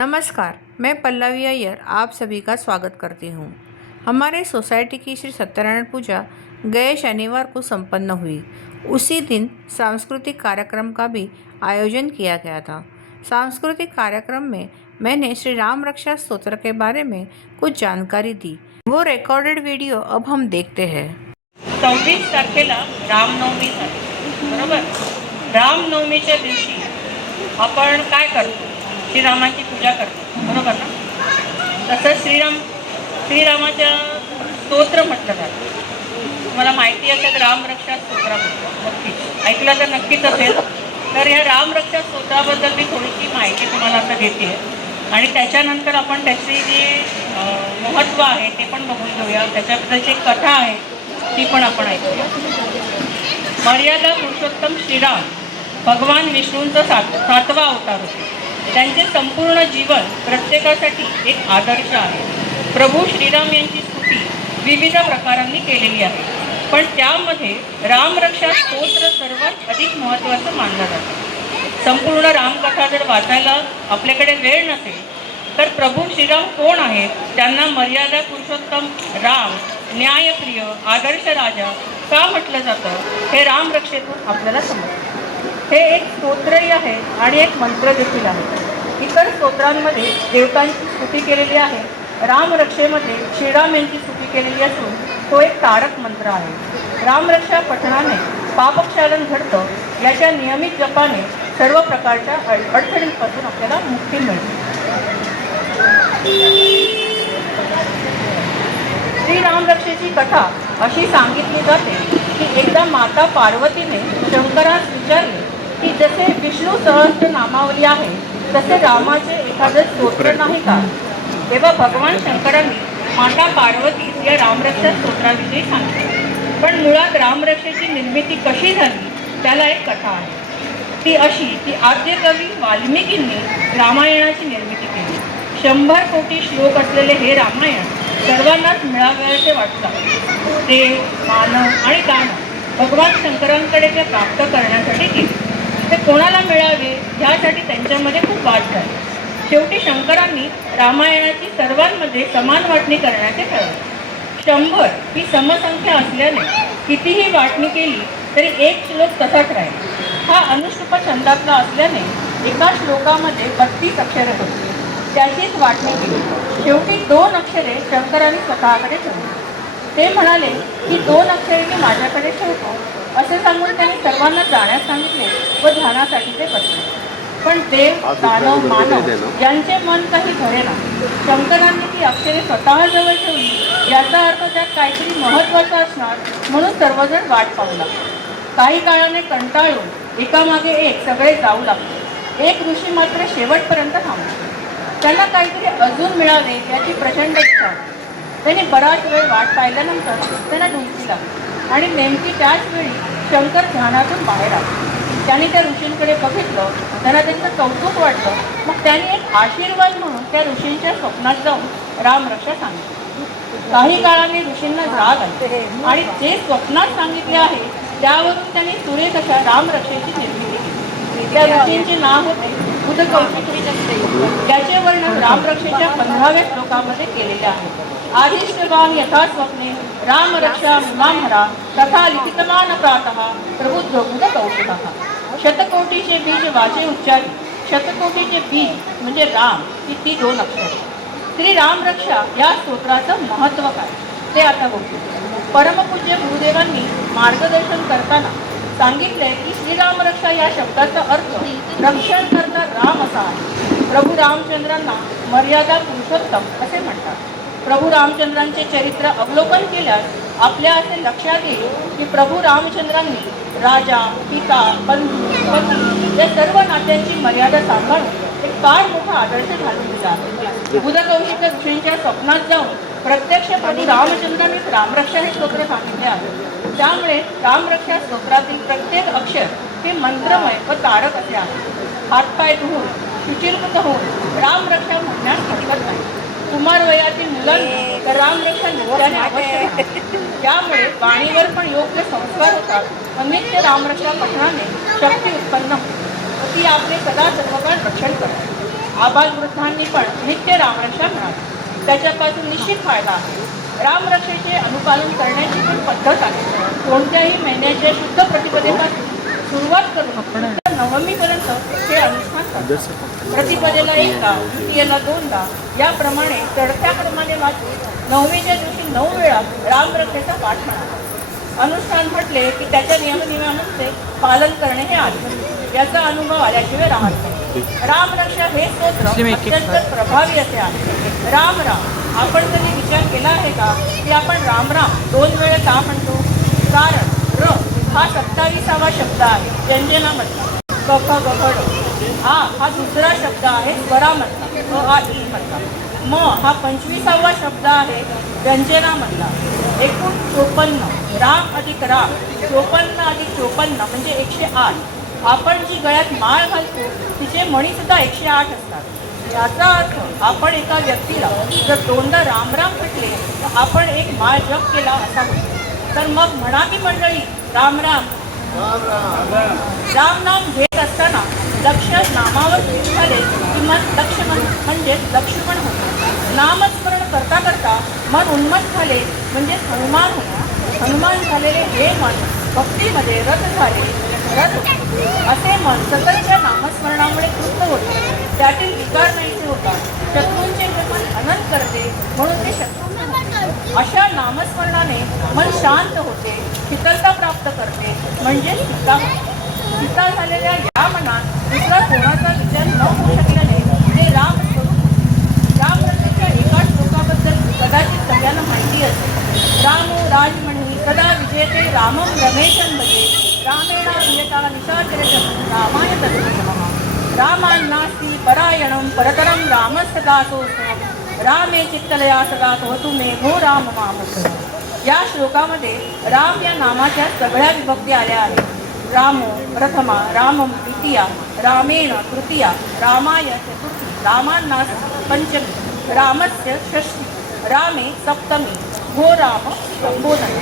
नमस्कार, मैं पल्लवी अय्यर आप सभी का स्वागत करती हूँ। हमारे सोसाइटी की श्री सत्यनारायण पूजा गए शनिवार को संपन्न हुई। उसी दिन सांस्कृतिक कार्यक्रम का भी आयोजन किया गया था। सांस्कृतिक कार्यक्रम में मैंने श्री राम रक्षा स्तोत्र के बारे में कुछ जानकारी दी। वो रिकॉर्डेड वीडियो अब हम देखते हैं। 26 तारखेला रामनवमी झाली, बरोबर. रामनवमीच्या दिवशी आपण काय करतो? श्रीरामाची पूजा करतो, बरोबर ना. तसं श्रीरामाच्या स्तोत्र म्हटलं जातं. तुम्हाला माहिती असेल रामरक्षा स्तोत्राबद्दल नक्कीच ऐकलं तर नक्कीच असेल. तर या रामरक्षा स्तोत्राबद्दल मी थोडीशी माहिती तुम्हाला आता देते आहे आणि त्याच्यानंतर आपण त्याची जी महत्त्व आहे ते पण बघून घेऊया. त्याच्याबद्दलची एक कथा आहे ती पण आपण ऐकूया. मर्यादा पुरुषोत्तम श्रीराम भगवान विष्णूंचा सातवा अवतार होते. त्यांचे संपूर्ण जीवन प्रत्येकासाठी एक आदर्श आहे. प्रभू श्रीराम यांची स्तुती विविध प्रकारांनी केलेली आहे, पण त्यामध्ये रामरक्षा स्तोत्र सर्वात अधिक महत्त्वाचं मानलं जातं. संपूर्ण रामकथा जर वाचायला आपल्याकडे वेळ नसेल तर प्रभू श्रीराम कोण आहेत, त्यांना मर्यादा पुरुषोत्तम राम, न्यायप्रिय, आदर्श राजा का म्हटलं जातं हे रामरक्षेतून आपल्याला समजतं. हे एक स्तोत्रही आहे आणि एक मंत्र देखील आहे. इतर स्तोत्रांमध्ये देवतांची स्तुती केलेली आहे. रामरक्षेमध्ये श्रीराम यांची स्तुती केलेली असून तो एक तारक मंत्र आहे. रामरक्षा पठणाने पापक्षालन घडतं. याच्या नियमित जपाने सर्व प्रकारच्या अडचणींपासून आपल्याला मुक्ती मिळते. श्रीरामरक्षेची कथा अशी सांगितली जाते की एकदा माता पार्वतीने शंकरास विचारले की जसे विष्णू सहस्त्र नामावली आहे तसे रामाचे एखादं स्तोत्र नाही का. तेव्हा भगवान शंकरांनी माता पार्वती या रामरक्षा स्तोत्राविषयी सांगितले. पण मुळात रामरक्षेची निर्मिती कशी झाली त्याला एक कथा आहे. ती अशी की आद्य कवी वाल्मिकींनी रामायणाची निर्मिती केली. 100 कोटी श्लोक असलेले हे रामायण सर्वांनाच मिळावयाचे वाटतात. देव, मानव आणि दानव भगवान शंकरांकडे ते प्राप्त करण्यासाठी केले. ते कोणाला मिळावे यासाठी त्यांच्यामध्ये खूप वाद झाले. शेवटी शंकरांनी रामायणाची सर्वांमध्ये समान वाटणी करण्याचे ठरवले. 100 ही समसंख्या असल्याने कितीही वाटणी केली तरी एक श्लोक तसाच राहील. हा अनुष्टुप छंदातला असल्याने एका श्लोकामध्ये 32 अक्षरे होती. त्याचीच वाटणी केली. शेवटी 2 अक्षरे शंकरांनी स्वतःकडे ठेवली. ते म्हणाले की 2 अक्षरे मी माझ्याकडे ठेवतो असे सांगून त्यांनी सर्वांना जाण्यास सांगितले व ध्यानासाठी ते बसले. पण देव, दानव, मानव यांचे मन काही भरेना. शंकरांनी ती अक्षरे स्वतःजवळ ठेवली याचा अर्थ त्यात काहीतरी महत्त्वाचं असणार म्हणून सर्वजण वाट पाहू लागले. काही काळाने कंटाळून एकामागे एक सगळे जाऊ लागले. एक ऋषी मात्र शेवटपर्यंत थांबले. त्यांना काहीतरी अजून मिळावे याची प्रचंड इच्छा होती. त्यांनी बराच वेळ वाट पाहिल्यानंतर त्यांना डुलकी लागली आणि नेमकी त्याच वेळी शंकर ध्यानातून बाहेर आले. त्यांनी त्या ऋषींकडे बघितलं. त्यांना त्यांचं कौतुक वाटलं. मग त्यांनी एक आशीर्वाद म्हणून त्या ऋषींच्या स्वप्नात जाऊन रामरक्षा सांगितली. काही काळाने ऋषींना जाग आली आणि जे स्वप्नात सांगितले आहे त्यावरून त्यांनी सुरेख अशा रामरक्षेची निर्मिती केली. त्या ऋषींचे नाव होते बुधकौशिक. याचे वर्णन रामरक्षेच्या 15व्या श्लोकामध्ये केलेले आहे. आदिष्टवान यथा स्वप्ने रामरक्षा विमामहरा तथा लिखितमान प्रातः प्रबुद्ध बुधकौशिकः. शतकोटीचे बीज वाचे उच्चारी. शतकोटीचे बीज म्हणजे राम ही ती 2 अक्षरे. श्री रामरक्षा या स्तोत्राचं महत्त्व काय ते आता बघू. परमपूज्य गुरुदेवांनी मार्गदर्शन करताना सांगितले की श्रीरामरक्षा या शब्दाचा अर्थ रक्षण करता राम असा आहे. प्रभू रामचंद्रांना मर्यादा पुरुषोत्तम असे म्हणतात. प्रभू रामचंद्रांचे चरित्र अवलोकन केल्यास आपल्या असे लक्षात येईल की प्रभू रामचंद्रांनी राजा, पिता, बंधू, पती या सर्व नात्यांची मर्यादा सांभाळून एक फार मोठा आदर्श घालून दिला आहे. बुधकौशिक ऋषींच्या स्वप्नात जाऊन प्रत्यक्ष प्रभू रामचंद्रांनीच रामरक्षा हे स्तोत्र सांगितले आहे. त्यामुळे रामरक्षा स्तोत्रातील प्रत्येक अक्षर हे मंत्रमय व तारक असे आहे. हातपाय धुवून शुचिर्भूत होऊन रामरक्षा म्हणण्यास हरकत नाही. कुमार वयातील मुलांना तर रामरक्षा नित्याने आवश्यक आहे. त्यामुळे वाणीवर पण योग्य संस्कार होतात व नित्य रामरक्षा पठणाने शक्ती उत्पन्न होते व ती आपले सदा सर्वकाळ रक्षण करते. आबालवृद्धांनी पण नित्य रामरक्षा करावी. त्याच्यापासून निश्चित फायदा आहे. रामरक्षेचे अनुपालन करण्याची पण पद्धत आहे. कोणत्याही महिन्याच्या शुद्ध प्रतिपदेपासून सुरुवात करून नवमीपर्यंत हे अनुष्ठान करतात. प्रतिपदेला एकदा, द्वितीयेला दोनदा, याप्रमाणे चढत्या क्रमाने वाचून नवमीच्या दिवशी 9 वेळा रामरक्षेचा पाठ म्हणावा. अनुष्ठान म्हटले की त्याच्या नियमांचे पालन करणे हे आधी याचा अनुभव आल्याशिवाय राहत नाही. रामरक्षा हे स्तोत्र अत्यंत प्रभावी असे आहे. राम राम आपण कधी विचार केला आहे का की आपण राम राम 2 वेळा का म्हणतो? कारण र हा 27वा शब्द आहे व्यंजनामधला, कफ गफड. हा दुसरा शब्द आहे स्वरामधला, अ आ इ मधला. म हा 25वा शब्द आहे व्यंजनामधला. एकूण 54. राम अधिक राम 54 अधिक 54 म्हणजे 108. आपण जी गळ्यात माळ घालतो तिचे मणीसुद्धा 108 असतात. याचा अर्थ आपण एका व्यक्तीला जर 2दा राम राम म्हटले तर आपण एक माळ जप केला असा होतो. तर मग म्हणा की मंडळी राम राम. राम नाम घेत असताना लक्ष नामावर स्थित झाले की मन लक्ष्मण म्हणजेच लक्ष्मण होते. नामस्मरण करता करता मन उन्मत्त झाले म्हणजे हनुमान होते. हनुमान झालेले हे मन भक्तीमध्ये रत झाले, रत असे मन सततच्या नामस्मरणामुळे तृप्त होते. त्यातील विकार नाहीसे होतात. शत्रूंचे हे मन अनंत करते म्हणून ते शत्रू. अशा नामस्मरणाने मन शांत होते, शीतलता प्राप्त करते म्हणजे सीता होते. सीता झालेल्या या मनात दुसरा कोणाचा विचार न होऊ शकल्याने ते राम स्वरूप. रामरक्षेच्या एका श्लोकाबद्दल कदाचित सगळ्यांना माहिती असेल. रामो राजमणी सदा विजयते रामम रमेशं भजे रामेणा वियता निशाचरजं रामाय तस्मै. रामान्नास्ति परायणं परतरं रामस्तदासोऽस्मि रामे चित्तलया सदा भवतु मे भो राम मामुख. या श्लोकामध्ये राम या नामाच्या सगळ्या विभक्ती आल्या आहेत. रामो प्रथमा, रामम द्वितीया, रामेण तृतीया, रामाय चतुर्थी, रामान्नास्ति पंचमी, रामस्य षष्ठी, रामे सप्तमी, भो राम संबोधन.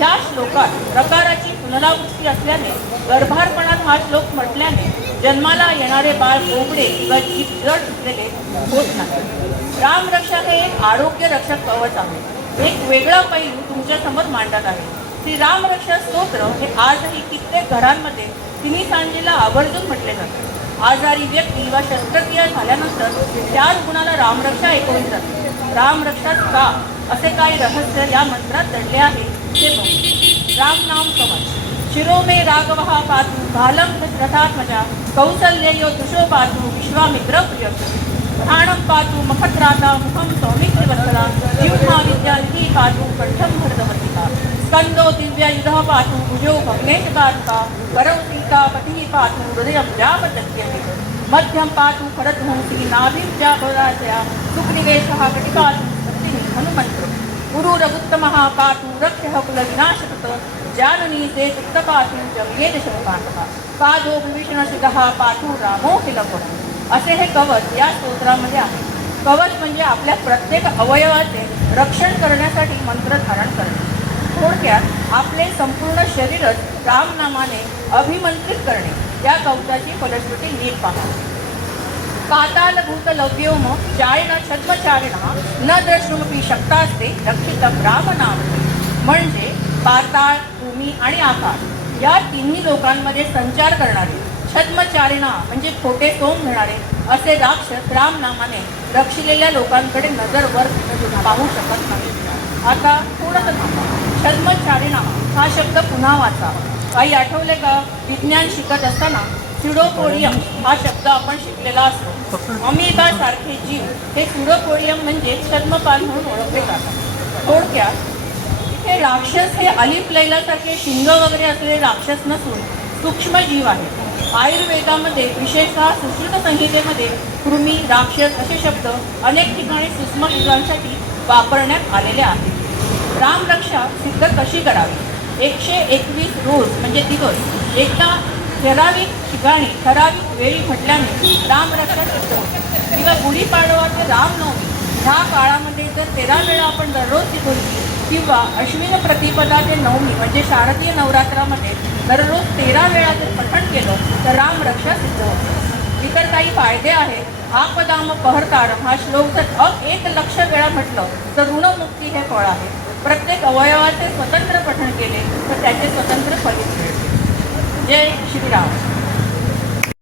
या श्लोकात प्रकाराची पुनरावृत्ती असल्याने गर्भारपणात हा श्लोक म्हटल्याने जन्माला येणारे बाळ कोबडे किंवा जीभ जड सुटलेले होत नाही. रामरक्षा हे एक आरोग्य रक्षक कवच आहे. एक वेगळा पैलू तुमच्यासमोर मांडत आहे. श्री रामरक्षा स्तोत्र हे आजही कित्येक घरांमध्ये तिन्ही सांजेला आवर्जून म्हटले जाते. आजारी व्यक्ती वा शस्त्रक्रिया झाल्यानंतर त्या रुग्णाला रामरक्षा ऐकवली जाते. रामरक्षाच का असे काही रहस्य या मंत्रात दडले आहे ते बघू. राम नाम कवच. शिरो मे राघवः पातु बालं दशरथात्मजा कौसल्ययो दुषो पातु विश्वामित्र प्रियः. प्राणं पातु मखत्राता मुखं सौमित्रवत्सला जिह्वा विद्यानिधि पातु कंठं भरतवर्तिका. स्कंदो दिव्ययुधः पातु भुजो भग्नेशकारुका करौ सीतापतिः पातु हृदयं जापदत्यते. मध्यं पातु खरध्वंसी नाभिं जापदाचया सुग्रीवेशः कटिपातु सत्तिः हनुमन्त्र. गुरुरगुत्तमः पातु रक्षः कुलविनाशकृत जाननी ते चित्तपातु जमयेद शतकांतः. पादो विभीषणसिद्धः पातु रामो किलकः. असे हे कवच या स्तोत्रामध्ये आहे. कवच म्हणजे आपल्या प्रत्येक अवयवाचे रक्षण करण्यासाठी मंत्र धारण करणे. थोडक्यात आपले संपूर्ण शरीरच रामनामाने अभिमंत्रित करणे. या कवचाची फलश्रुती नीट पहा. पातालभूत लव्योम चारिण छद्मचारिणः न द्रष्टुमपि शक्तास्ते रक्षितं रामनाम. म्हणजे पाताळ, भूमी आणि आकाश या तिन्ही लोकांमध्ये संचार करणारे छद्मचारिणा म्हणजे खोटे सोंग घेणारे असे राक्षस रामनामाने रक्षिलेल्या लोकांकडे नजर वर पाहू शकत नाही. आता थोडंसं थांबा. छद्मचारिणा हा शब्द पुन्हा वाचा. काही आठवले का? विज्ञान शिकत असताना स्युडोपोडियम हा शब्द आपण शिकलेला असतो. अमिबा सारखे जीव हे स्युडोपोडियम म्हणजे छद्मपाल म्हणून ओळखले जातात. थोडक्यात इथे राक्षस हे अलिफ लैलासारखे शिंग वगैरे असलेले राक्षस नसून सूक्ष्म जीव आहेत. आयुर्वेदामध्ये विशेषतः सुश्रुत संहितेमध्ये कृमी, राक्षस असे शब्द अनेक ठिकाणी सूक्ष्म जीवांसाठी वापरण्यात आलेले आहेत. रामरक्षा सिद्ध कशी करावी? 121 रोज म्हणजे दिवस एकदा ठराविक ठिकाणी ठराविक वेळी म्हटल्याने रामरक्षा सिद्ध होते. किंवा गुढीपाडवा ते रामनवमी ह्या काळामध्ये जर 13 वेळा आपण दररोज ती बोलली किंवा अश्विन प्रतिपदा ते नवमी म्हणजे शारदीय नवरात्रामध्ये दररोज 13 वेळा जर पठण केलं तर रामरक्षा सिद्ध होते. इतर काही फायदे आहेत. आपदाम पहरतारम हा श्लोक जर 1,00,000 वेळा म्हटलं तर ऋणमुक्ती हे फळ आहे. प्रत्येक अवयवाचे स्वतंत्र पठण केले तर त्याचे स्वतंत्र फलित मिळते. जय श्रीराम.